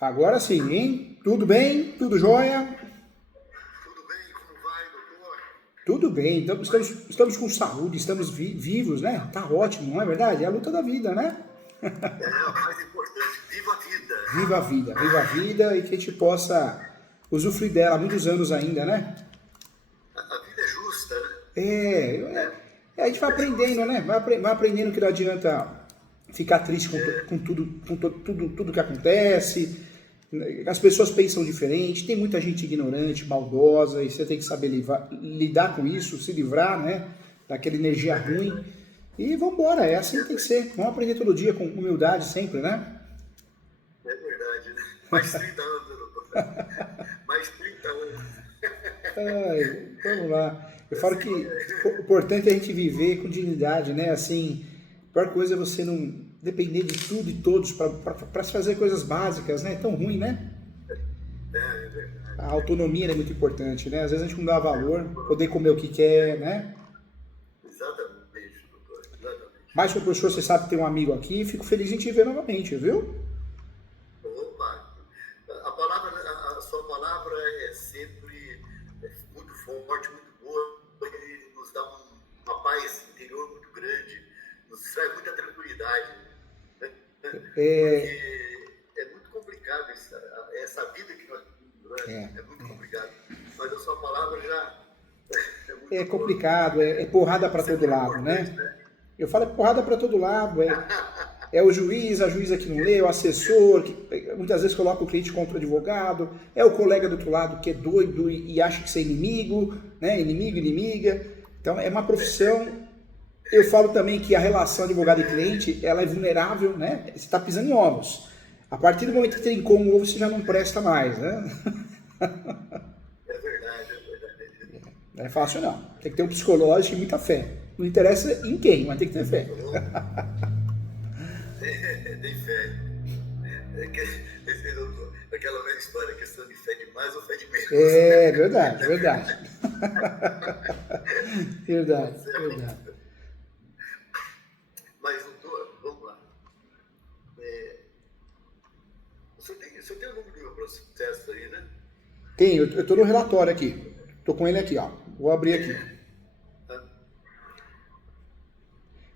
Agora sim, hein? Tudo bem? Tudo jóia? Tudo bem? Como vai, doutor? Tudo bem. Então, Mas estamos com saúde, estamos vivos, né? Tá ótimo, não é verdade? É a luta da vida, né? é o mais importante, viva a vida! Viva a vida e que a gente possa usufruir dela há muitos anos ainda, né? A vida é justa, né? É, é, É, a gente vai é aprendendo, justa. né? Vai aprendendo que não adianta ficar triste com tudo, tudo que acontece. As pessoas pensam diferente, tem muita gente ignorante, maldosa, e você tem que saber lidar com isso, se livrar, né? Daquela energia É ruim. verdade, E vamos embora, é assim é que tem que verdade, ser. Vamos aprender todo dia com humildade sempre, né? é verdade, né? Mais 30 anos, né, doutor? Mais 30 anos. Ai, vamos lá. Eu falo Assim que vai. o importante é a gente viver com dignidade, né? Assim, a pior coisa é você não depender de tudo e todos para se fazer coisas básicas, né? É tão ruim, né? É A verdade, né? autonomia é muito importante, né? Às vezes a gente não dá É, valor, poder autonomia. comer o que quer, né? Exatamente, doutor, exatamente. Mas, professor, você sabe que tem um amigo aqui, fico feliz em te ver novamente, viu? Opa! A sua palavra é sempre muito forte, muito boa, e nos dá uma paz interior muito grande, nos traz muita tranquilidade, né? Porque é muito complicado essa vida que nós vivemos, né? É muito complicado. Mas a sua palavra já é É muito boa. complicado, é porrada para Isso é todo muito lado, importante, né? né? Eu falo é porrada para todo lado, é o juiz, a juíza que não lê, o assessor, que muitas vezes coloca o cliente contra o advogado, é o colega do outro lado que é doido e acha que você é inimigo, né? Inimigo, inimiga. Então é uma profissão. Eu falo também que a relação advogado e cliente, ela é vulnerável, né? Você está pisando em ovos. A partir do momento que trincou um ovo, você já não presta mais, né? É verdade, é verdade. Não é fácil não. Tem que ter um psicológico e muita fé. Não interessa em quem, mas tem que ter fé. Oh, tem fé. Aquela velha história, questão de fé de mais ou fé de menos. É verdade, É verdade. verdade. Tá Verdade, verdade. certo. Mas, doutor, vamos lá. É, o senhor tem o número do meu processo aí, né? Tem, eu estou no relatório aqui. Estou com ele aqui, ó. Vou abrir aqui. Ah,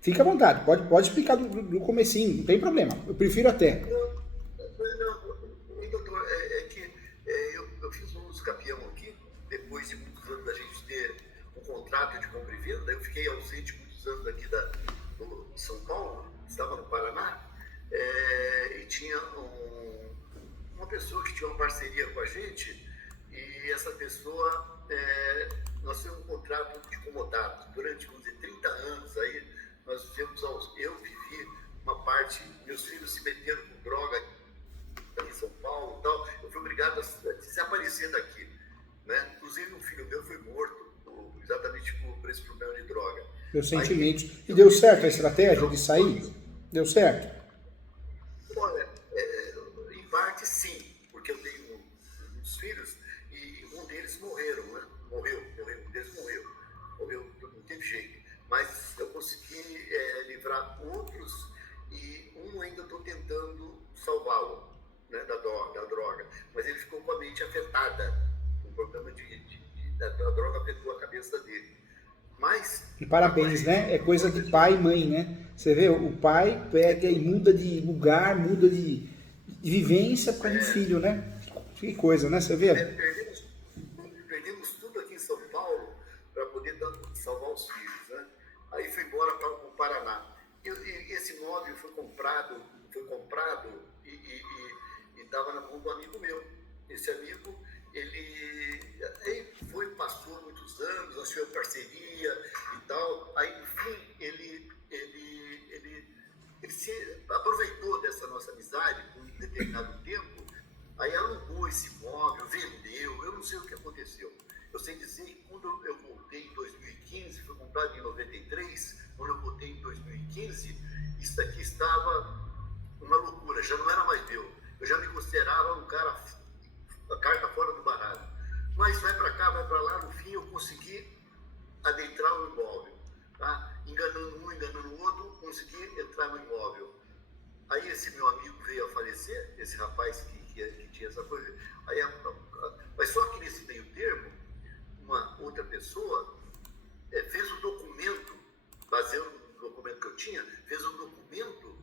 Fica à vontade, pode explicar do comecinho, não tem problema. Eu prefiro até. não, não, doutor, é que eu fiz um escapião aqui, depois de muitos anos da gente ter um contrato de compra e venda. Eu fiquei ausente muitos anos aqui de São Paulo, estava no Paraná, e tinha uma pessoa que tinha uma parceria com a gente, e essa pessoa, nós temos um contrato de comodato durante, vamos dizer, 30 anos aí. Nós vivemos, eu vivi uma parte, meus filhos se meteram com droga aqui em São Paulo e tal, eu fui obrigado a desaparecer daqui, né? Inclusive um filho meu foi morto exatamente por esse problema de droga. Meus Aí sentimentos. E eu deu certo a tentei estratégia de aos sair? poucos. Deu certo? Olha, em parte sim, porque eu tenho muitos filhos e um deles morreram, né? Um deles morreu, não teve jeito. Mas eu consegui livrar outros e um ainda estou tentando salvá-lo, né, da droga. Mas ele ficou com a mente afetada, o problema da droga afetou a cabeça dele. Mas E está com a parabéns, gente, né? É não coisa pode de deixar. pai e mãe, né? Você vê, o pai pega e muda de lugar, muda de vivência por causa do filho, né? Que coisa, né? Você vê? Perdemos, perdemos tudo aqui em São Paulo para poder salvar os filhos, né? Aí fui embora para o Paraná. E esse imóvel foi comprado e estava na mão do amigo meu. Esse amigo, passou muitos anos, nós tivemos parceria e tal. Aí, no fim, ele se aproveitou dessa nossa amizade por um determinado tempo. Aí alugou esse imóvel, vendeu, eu não sei o que aconteceu. Eu sei dizer que quando eu voltei em 2015, foi comprado em 93, quando eu voltei em 2015, isso daqui estava uma loucura, já não era mais meu. Eu já me considerava um cara, a carta fora do baralho. Mas vai para cá, vai para lá, no fim eu consegui adentrar o imóvel. Tá? Enganando um, enganando o outro, consegui entrar no imóvel. Aí esse meu amigo veio a falecer, esse rapaz que que tinha essa coisa. Aí, mas só que nesse meio termo, uma outra pessoa fez um documento, baseado no documento que eu tinha, fez um documento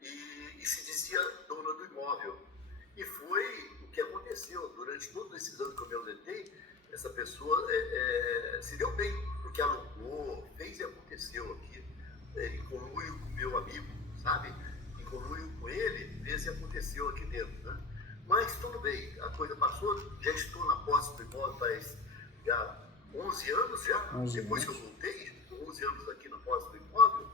e se dizia dona do imóvel. E foi o que aconteceu. Durante todos esses anos que eu me ausentei, essa pessoa se deu bem, porque alugou, fez e aconteceu aqui, em conluio com o meu amigo, sabe? Em conluio com ele, fez e aconteceu aqui dentro, né? Mas tudo bem, a coisa passou, já estou na posse do imóvel faz já 11 anos já, 11 depois anos. que eu voltei, estou 11 anos aqui na posse do imóvel,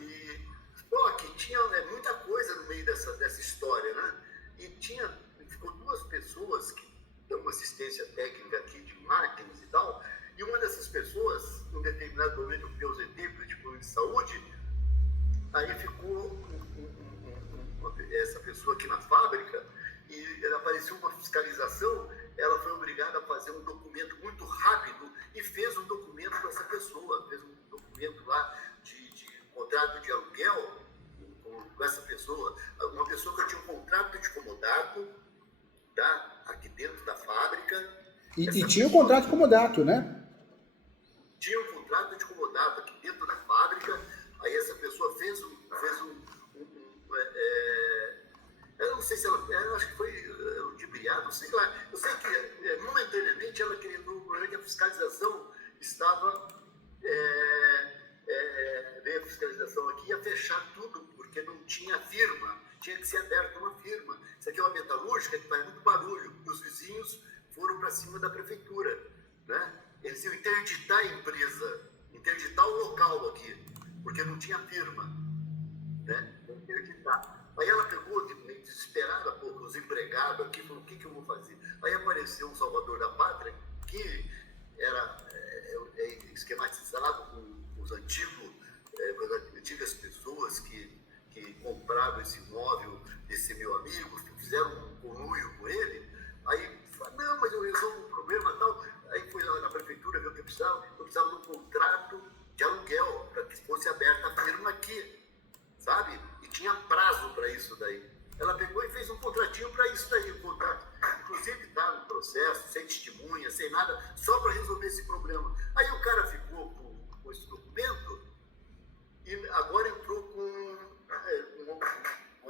e só que tinha muita coisa no meio dessa história, né? E ficou duas pessoas que dão assistência técnica aqui de máquinas e tal, e uma dessas pessoas, num determinado momento, eu me ausentei por diploma de saúde, aí ficou essa pessoa aqui na fábrica, e apareceu uma fiscalização, ela foi obrigada a fazer um documento muito rápido e fez um documento com essa pessoa, fez um documento lá de contrato de aluguel com essa pessoa, uma pessoa que eu tinha um contrato de comodato, tá? Aqui dentro da fábrica. E tinha o contrato de comodato, né? Tinha um contrato de comodato aqui dentro da fábrica, aí essa pessoa fez eu não sei se eu acho que foi ludibriado, não sei lá. Eu sei que momentaneamente ela queria, no momento que a fiscalização estava, veio a fiscalização aqui, ia fechar tudo, porque não tinha firma, tinha que ser aberta uma firma. Isso aqui é uma metalúrgica que faz muito barulho, e os vizinhos foram para cima da prefeitura, né? Eles iam interditar a empresa, interditar o local aqui, porque não tinha firma, né? Interditar. Aí ela pegou, desesperada, pouco, os empregados aqui, falou, o que eu vou fazer? Aí apareceu um salvador da pátria, que era esquematizado com as antigas pessoas que compravam esse imóvel desse meu amigo, fizeram um conluio com ele. Aí falou, não, mas eu resolvo o problema e tal. Aí foi lá na prefeitura ver o que eu precisava de um contrato de aluguel, para que fosse aberta a firma aqui, sabe? E tinha prazo para isso daí. Ela pegou e fez um contratinho para isso daí, um contrato. Inclusive está no processo, sem testemunha, sem nada, só para resolver esse problema. Aí o cara ficou com esse documento e agora entrou com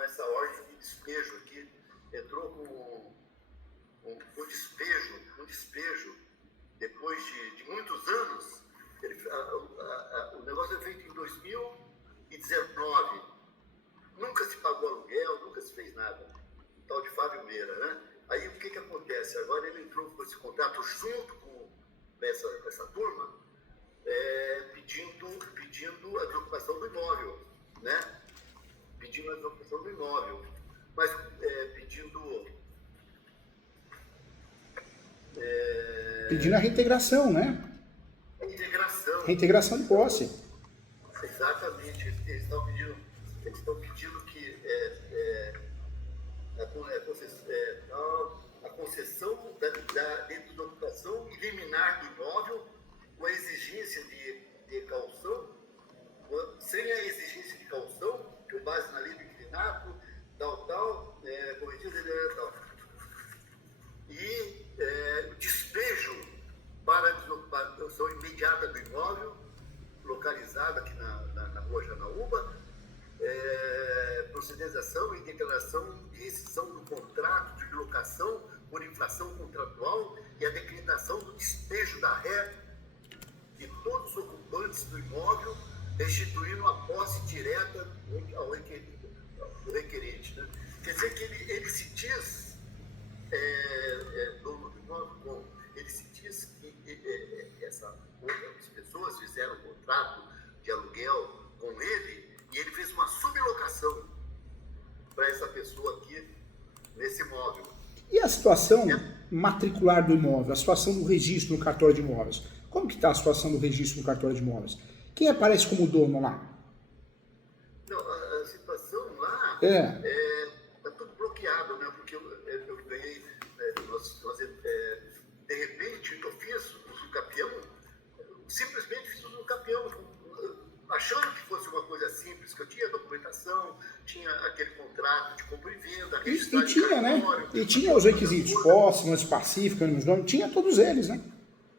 essa ordem de despejo aqui. Entrou com despejo, depois de muitos anos. O negócio é feito em 2019. Nunca se pagou aluguel, nunca se fez nada. O tal de Fábio Meira, né? Aí o que acontece? Agora ele entrou com esse contrato junto com essa turma, pedindo a desocupação do imóvel, né? Pedindo a desocupação do imóvel. Mas Pedindo a reintegração, né? Reintegração de posse. Exatamente. Eles estão pedindo que a concessão dentro da ocupação e liminar do imóvel com a exigência de caução, sem a exigência de caução, com base na lei do inquilinato, tal. E despejo para a desocupação imediata do imóvel, localizado aqui na rua Janaúba, procedização e declaração de rescisão do contrato de locação por infração contratual e a decretação do despejo da ré de todos os ocupantes do imóvel, restituindo a posse direta ao requerente. Né? Quer dizer que ele se diz dono do imóvel, ele se diz que as pessoas fizeram um contrato de aluguel com ele e ele fez uma sublocação para essa pessoa aqui nesse imóvel. E a situação matricular do imóvel, a situação do registro no cartório de imóveis? Como que está a situação do registro no cartório de imóveis? Quem aparece como dono lá? Não, a situação lá está tudo bloqueado, né? Porque eu ganhei, de repente, eu fiz o capião, simplesmente fiz o capião, achando que fosse uma coisa simples, que eu tinha documentação, tinha aquele contrato de compra e venda, E tinha, né? E tinha os requisitos, posse, específica, nos nomes, tinha todos eles, né?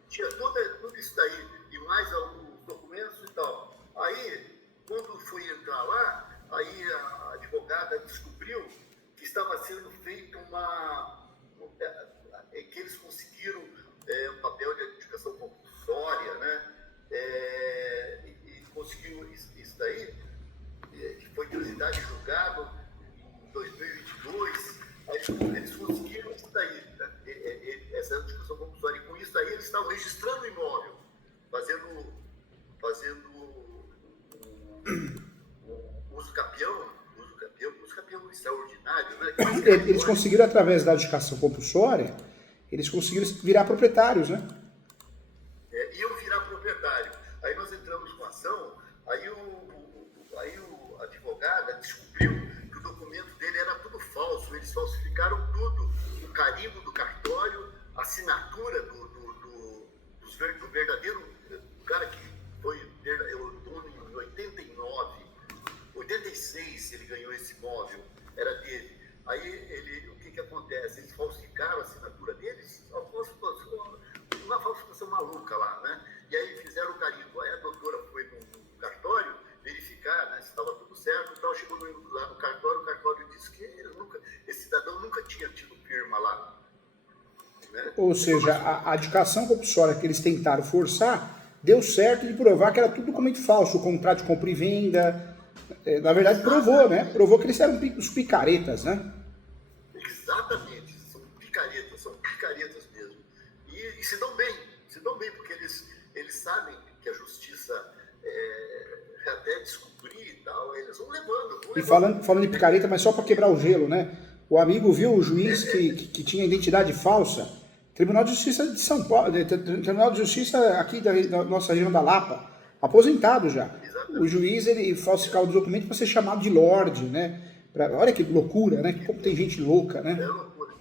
Tinha tudo isso daí, e mais alguns documentos e tal. Aí, quando fui entrar lá, aí a advogada descobriu que estava sendo feita que eles conseguiram um papel de identificação compulsória, né? E conseguiu isso daí, que foi transitado e julgado em 2022, aí eles conseguiram isso daí, né? Essa identificação compulsória, e com isso daí eles estavam registrando o imóvel, fazendo uso capião extraordinário, né? Eles conseguiram, através da adjudicação compulsória, eles conseguiram virar proprietários, né? Iam virar proprietário. Aí nós entramos com a ação, aí a advogada descobriu que o documento dele era tudo falso, eles falsificaram tudo, o carimbo do cartório, a assinatura do verdadeiro cara que foi o dono em 89, 86 ele ganhou esse imóvel, era dele. Aí o que acontece? Eles falsificaram a assinatura deles, uma falsificação maluca lá, né? E aí fizeram o carimbo. Aí a doutora foi no cartório verificar, né, se estava tudo certo e tal. Chegou lá no cartório, o cartório disse que esse cidadão nunca tinha tido firma lá. Né? Ou seja, a adjudicação compulsória que eles tentaram forçar deu certo de provar que era tudo documento falso, o contrato de compra e venda. Na verdade, provou, né? Provou que eles eram os picaretas, né? Exatamente, são picaretas mesmo. E se dão bem, porque eles sabem que a justiça até descobrir e tal, eles vão levando. E falando de picareta, mas só para quebrar o gelo, né? O amigo viu o juiz que tinha identidade falsa, Tribunal de Justiça de São Paulo, Tribunal de Justiça aqui da nossa região da Lapa, aposentado já. Exatamente. O juiz, ele falsificava o documento para ser chamado de lorde, né? Olha que loucura, né? Como tem gente louca, né? É loucura.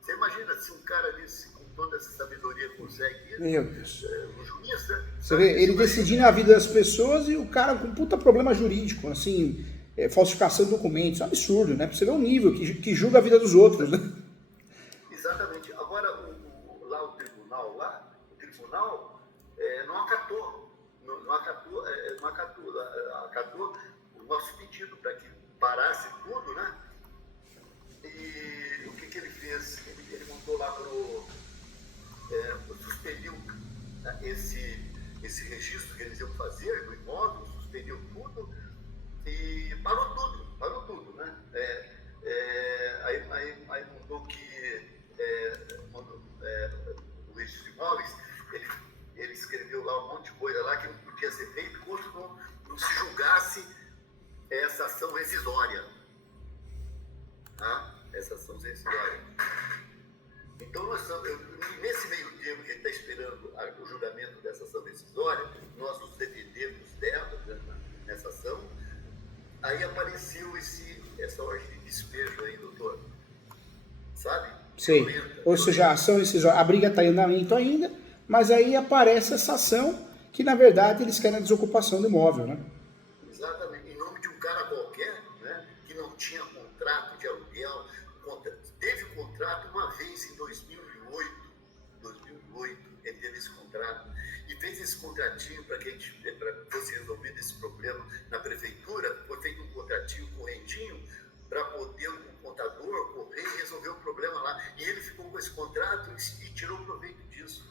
Você imagina se um cara desse, com toda essa sabedoria, consegue isso? Meu Deus. Um juiz, né? Você vê, ele decidindo a vida das pessoas e o cara com puta problema jurídico, assim, falsificação de documentos, é um absurdo, né? Pra você ver o nível que julga a vida dos outros, né? Exatamente. Agora, o tribunal acatou o nosso pedido para que parasse tudo, né? E o que ele fez? Ele montou lá suspendeu esse registro que eles iam fazer do imóvel, suspendeu tudo e parou tudo, né? Aí mandou que o registro de imóveis, ele escreveu lá um monte de coisa lá que não podia ser feito enquanto não se julgasse essa ação rescisória. Tá? Essa ação rescisória. Então, nesse meio tempo que ele está esperando o julgamento dessa ação rescisória, nós nos defendemos dela, nessa ação, aí apareceu essa ordem de despejo aí, doutor. Sabe? Sim. Ou seja, a ação rescisória, a briga está em andamento ainda, mas aí aparece essa ação que, na verdade, eles querem a desocupação do imóvel, né? Exatamente. Em nome de um cara qualquer, né, que não tinha contrato de aluguel, teve um contrato uma vez em 2008, ele teve esse contrato, e fez esse contratinho para fosse resolvido esse problema na prefeitura, foi feito um contratinho correntinho para poder o contador correr e resolver o problema lá. E ele ficou com esse contrato e tirou proveito disso.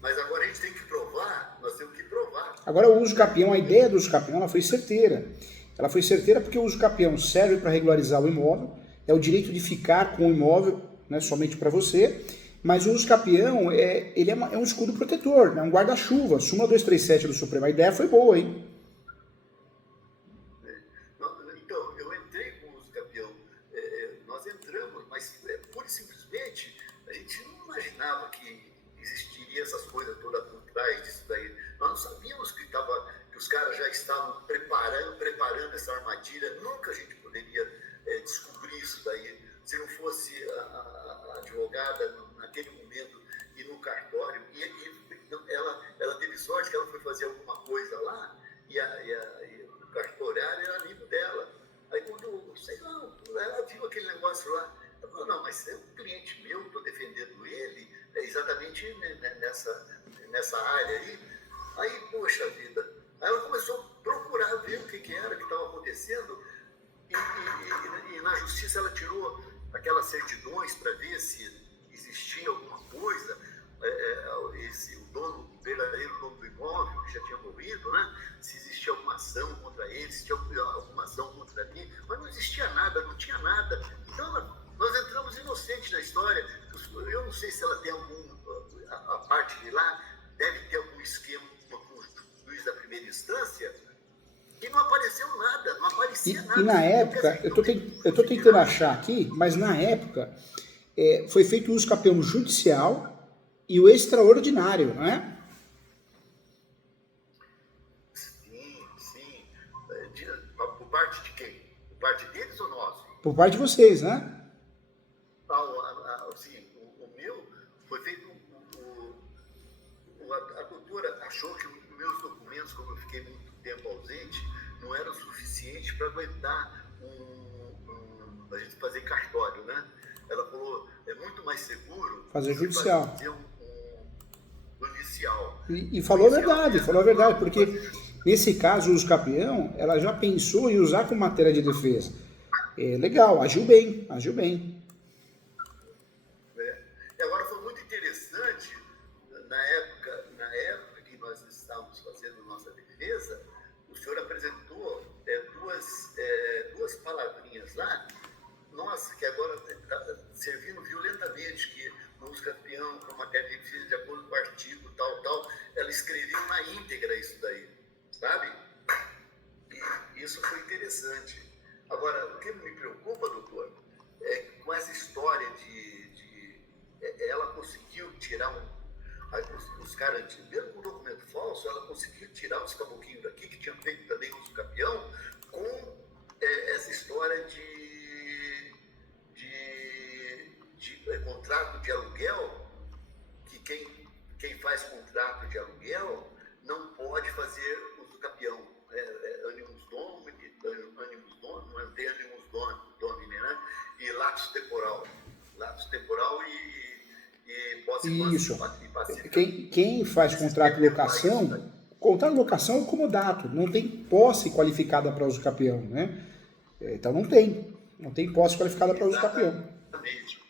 Mas agora a gente tem que provar, nós temos que provar. Agora o uso capião, a ideia do uso capião, ela foi certeira. Ela foi certeira porque o uso capião serve para regularizar o imóvel, é o direito de ficar com o imóvel, né, somente para você, mas o uso capião ele é um escudo protetor, é um guarda-chuva, súmula 237 do Supremo. A ideia foi boa, hein? Então, eu entrei com o uso capião, nós entramos, mas pura e simplesmente a gente não imaginava que existiria essas coisas todas por trás disso daí. Nós não sabíamos que os caras já estavam preparando essa armadilha. Nunca a gente poderia descobrir isso daí se não fosse a advogada naquele momento ir no cartório. E ela teve sorte que ela foi fazer alguma coisa lá e o cartorário era amigo dela. Aí negócio lá. Eu falei, não, mas é um cliente meu, estou defendendo ele, exatamente nessa área aí. Aí, poxa vida, aí ela começou a procurar ver o que era que estava acontecendo e na justiça ela tirou aquelas certidões para ver se existia alguma coisa, o verdadeiro dono do imóvel, que já tinha morrido, né? Se existia alguma ação contra ele, se tinha alguma ação contra mim, mas não existia nada, não tinha nada. Então, nós entramos inocentes na história. Eu não sei se ela tem a parte de lá, deve ter algum esquema com o juiz da primeira instância, e não apareceu nada, não aparecia nada. E na época, eu tô tentando achar aqui, mas na época foi feito o uso capião judicial e o extraordinário, não é? Sim. Por parte de quem? Por parte deles ou nosso? Por parte de vocês, né? Sim, o meu foi feito. A doutora achou que os meus documentos, como eu fiquei muito tempo ausente, não eram suficientes para aguentar a gente fazer cartório, né? Ela falou, é muito mais seguro fazer judicial. Fazer um judicial. E falou a verdade, porque nesse caso o uso capião, ela já pensou em usar como matéria de defesa. Legal, agiu bem. E agora foi muito interessante, na época que nós estávamos fazendo nossa defesa, o senhor apresentou duas palavrinhas lá, nossa, que agora está servindo violentamente, que no uso capião, com matéria de defesa, de acordo com o artigo, tal, ela escreveu na íntegra isso daí, sabe? E isso foi interessante. Agora, o que me preocupa, doutor, é que com essa história ela conseguiu tirar os caras, mesmo com documento falso, ela conseguiu tirar os caboclinhos daqui, que tinham feito também uso capião, com essa história de contrato de aluguel, que quem faz contrato de aluguel não pode fazer uso capião. Animus domini, não tem animus domini, né? E lapsus temporal e posse Isso. pacífica. Quem faz contrato de locação é comodato, não tem posse qualificada para uso capião, né? Então não tem posse qualificada para uso capião. Exatamente.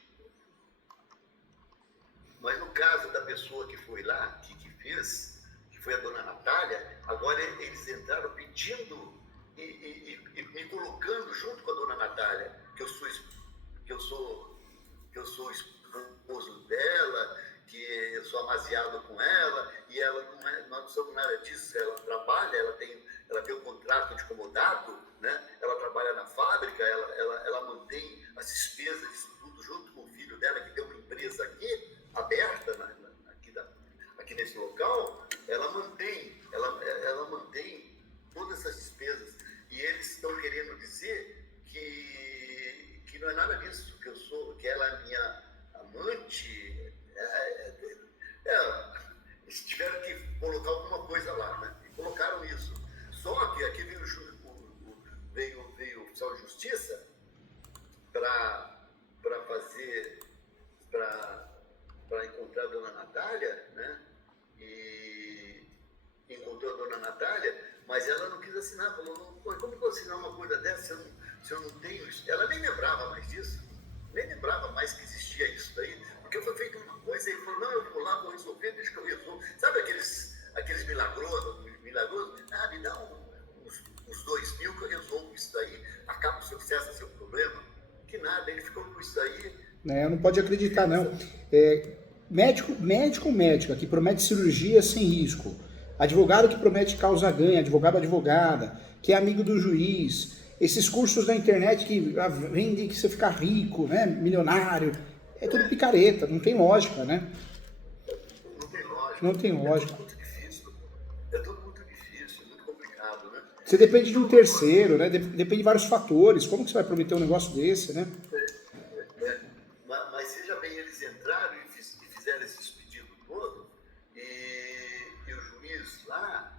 Mas no caso da pessoa que foi lá, que fez, que foi a dona Natália, agora eles entraram pedindo e me colocando junto com a dona Natália, que eu sou esposo dela, que eu sou amaziado com ela, e ela nós não somos nada disso. Ela trabalha, ela tem um contrato de comodato, né? Ela trabalha na fábrica, ela mantém as despesas disso tudo junto com o filho dela, que tem uma empresa aqui, aberta, aqui nesse local. Ela mantém todas essas despesas. E eles estão querendo dizer que não é nada disso, que ela é minha amante. Eles tiveram que colocar alguma coisa lá, né? E colocaram isso. Só que aqui veio o oficial de justiça para encontrar a dona Natália, né? E encontrou a dona Natália, mas ela não quis assinar. Falou, como que eu vou assinar uma coisa dessa se eu não tenho isso? Ela nem lembrava mais disso, nem lembrava mais que existia isso daí, porque foi feita uma coisa e ele falou, não, eu vou lá, vou resolver, deixa que eu resolvo. Sabe aqueles milagrosos? Me dá uns 2.000 que eu resolvo isso daí, acaba o seu cessa seu problema. Que nada, ele ficou com isso daí. Não pode acreditar, não. Médica que promete cirurgia sem risco, advogado que promete causa-ganha, advogada, que é amigo do juiz, esses cursos na internet que vendem que você fica rico, né, milionário, é tudo picareta, não tem lógica, né? Não tem lógica. É tudo muito difícil, muito complicado, né? Você depende de um terceiro, né? Depende de vários fatores. Como que você vai prometer um negócio desse, né? Mas seja bem, eles entraram e fizeram esses pedidos todos, e o juiz lá,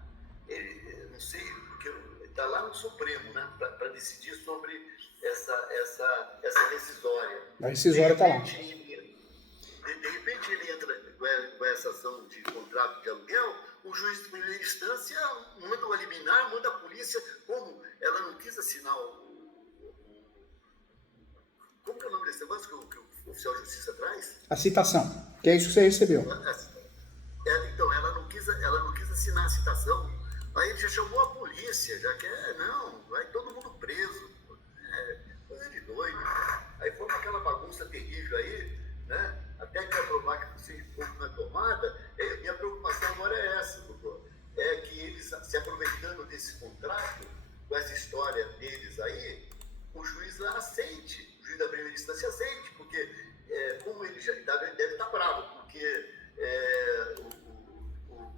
não sei, porque está lá no Supremo, né? Para decidir sobre essa rescisória. A rescisória está lá. De repente ele entra com essa ação de contrato de aluguel, o juiz de primeira instância manda o liminar, manda a polícia, como ela não quis assinar como que é o nome desse negócio que o oficial de justiça traz? A citação, que é isso que você recebeu. Então, ela não quis assinar a citação, aí ele já chamou a polícia, já quer, não, vai todo mundo preso. Coisa de doido. Aí foi aquela bagunça terrível aí, né? Até que aprovar que você de pouco na tomada, minha preocupação agora é essa, doutor. É que eles, se aproveitando desse contrato, com essa história deles aí, o juiz lá aceite, o juiz da primeira instância aceite, porque como ele já deve estar bravo, porque o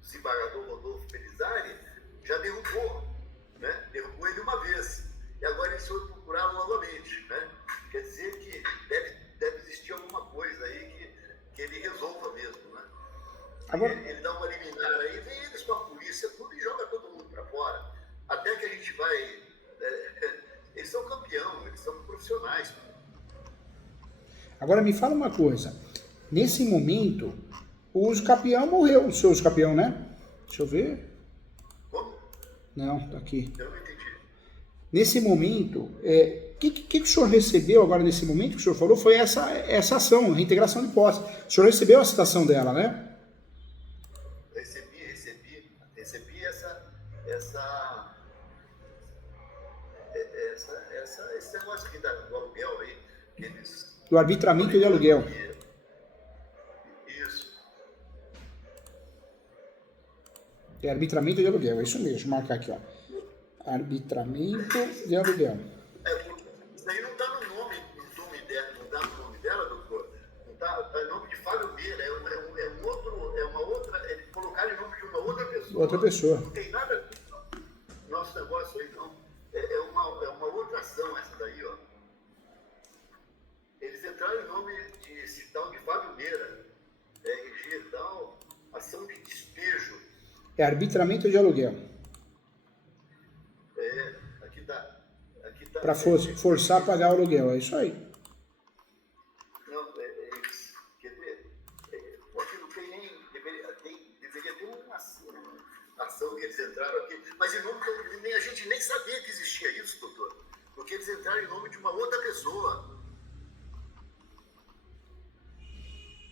desembargador Rodolfo Pelizari já derrubou, né? Derrubou ele uma vez. E agora eles foram procurar novamente, né? Quer dizer que deve existir alguma coisa aí que ele resolva mesmo, né? Agora, ele dá uma liminar aí, vem eles com a polícia, tudo e joga todo mundo para fora. Até que a gente vai... eles são campeão, eles são profissionais. Agora me fala uma coisa. Nesse momento, o uso campeão morreu. O seu uso campeão, né? Deixa eu ver. Como? Não, tá aqui. Eu não entendi. Nesse momento, o que o senhor recebeu agora nesse momento que o senhor falou foi essa ação, a reintegração de posse. O senhor recebeu a citação dela, né? Recebi esse negócio aqui do aluguel aí, que eles... Do arbitramento de aluguel. Isso. É arbitramento de aluguel, é isso mesmo, vou marcar aqui, ó. Arbitramento de aluguel. Isso aí não está no nome dela, não está no nome dela, doutor. Não está no nome de Fábio Meira, eles colocaram em nome de uma outra pessoa. Outra pessoa. Não tem nada a ver com o nosso negócio aí, não. É uma outra ação essa daí, ó. Eles entraram em nome de esse tal de Fábio Meira, RG e tal, ação de despejo. É arbitramento de aluguel. Aqui tá. Para forçar a pagar o aluguel, é isso aí. Não, eles, quer ver, porque não tem nem, deveria ter uma ação que eles entraram aqui, mas em nome a gente nem sabia que existia isso, doutor, porque eles entraram em nome de uma outra pessoa.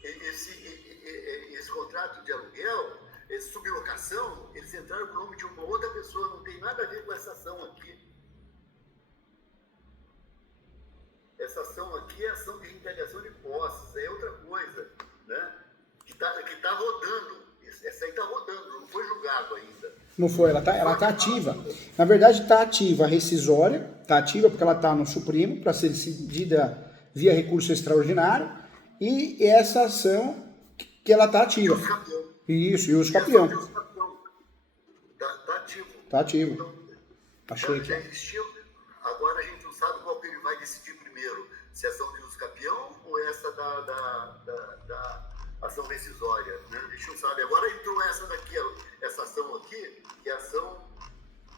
Esse contrato de aluguel, essa sublocação, eles entraram no nome de uma outra pessoa, não tem nada a ver com essa ação aqui. Essa ação aqui é ação de reintegração de posses, é outra coisa, né? Que tá rodando. Essa aí está rodando, não foi julgado ainda. Não foi, ela tá ativa. Na verdade, está ativa a rescisória, está ativa porque ela está no Supremo para ser decidida via recurso extraordinário, e essa ação que ela está ativa. Isso, e os campeão. Está ativo. Está ativo. Então, achei já que... existiu, agora a gente não sabe qual que ele vai decidir primeiro, se é ação de uso campeão ou essa da ação rescisória, né? A gente não sabe. Agora entrou essa daqui, essa ação aqui, que é a ação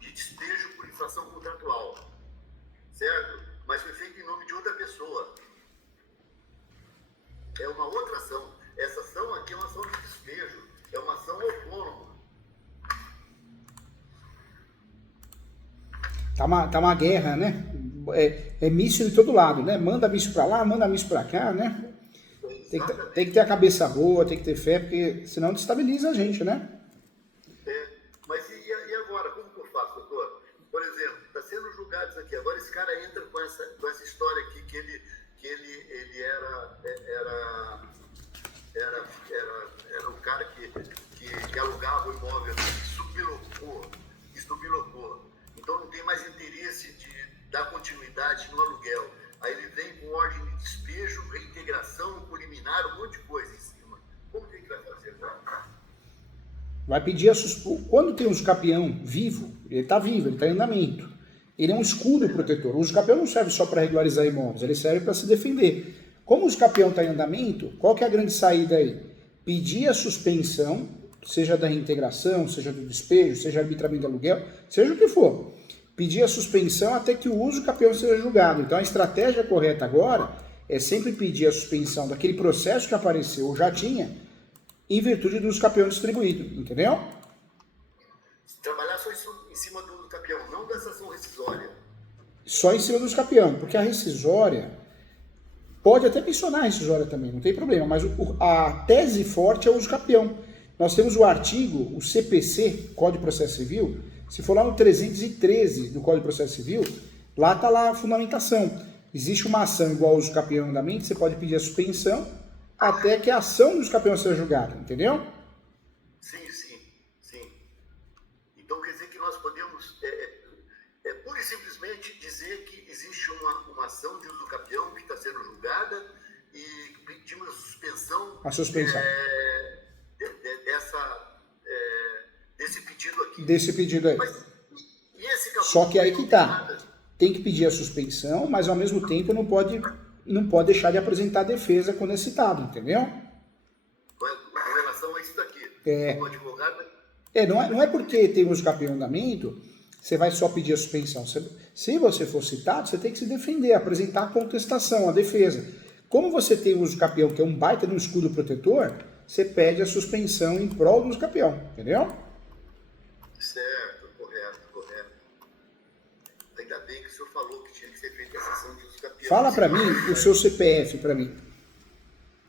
de despejo por infração contratual, certo? Mas foi feita em nome de outra pessoa. É uma outra ação. Essa ação aqui é uma ação de despejo, é uma ação autônoma. Tá uma guerra, né? É míssil de todo lado, né? Manda míssil pra lá, manda míssil pra cá, né? Tem que ter a cabeça boa, tem que ter fé, porque senão destabiliza a gente, né? Mas e agora? Como que eu faço, doutor? Por exemplo, está sendo julgado isso aqui. Agora esse cara entra com essa história aqui que ele era o cara que alugava o imóvel, estubilocou. Então não tem mais interesse de dar continuidade no aluguel. Aí ele vem com ordem de despejo, reintegração, preliminar, um monte de coisa em cima. Como que a gente vai fazer agora? Vai pedir a quando tem um usucapião vivo, ele está vivo, ele está em andamento. Ele é um escudo protetor. O usucapião não serve só para regularizar imóveis, ele serve para se defender. Como o usucapião está em andamento, qual que é a grande saída aí? Pedir a suspensão, seja da reintegração, seja do despejo, seja arbitramento de aluguel, seja o que for. pedir a suspensão até que o uso campeão seja julgado. Então a estratégia correta agora é sempre pedir a suspensão daquele processo que apareceu ou já tinha, em virtude do uso campeão distribuído, entendeu? Trabalhar só em cima do campeão, não dessa ação rescisória. Só em cima do uso campeão, porque a rescisória pode até mencionar a rescisória também, não tem problema, mas a tese forte é o uso campeão. Nós temos o artigo, o CPC, Código de Processo Civil, se for lá no 313 do Código de Processo Civil, lá está lá a fundamentação. Existe uma ação igual ao uso campeão em andamento, você pode pedir a suspensão até que a ação do uso campeão seja julgada, entendeu? Sim. Então quer dizer que nós podemos pura e simplesmente dizer que existe uma ação de uso campeão que está sendo julgada e pedimos a suspensão. A suspensão. Desse pedido aqui. Desse pedido aí. Mas, e esse só que aí que tá. Tem que pedir a suspensão, mas ao mesmo tempo não pode deixar de apresentar defesa quando é citado, entendeu? Com relação a isso daqui. O advogado... Não é porque tem uso campeão em andamento, você vai só pedir a suspensão. Se você for citado, você tem que se defender, apresentar a contestação, a defesa. Como você tem o uso campeão, que é um baita de um escudo protetor, você pede a suspensão em prol do uso campeão, entendeu? Certo, correto. Ainda bem que o senhor falou que tinha que ser feita essa ação de uso campeão. Fala para mim o seu CPF para mim.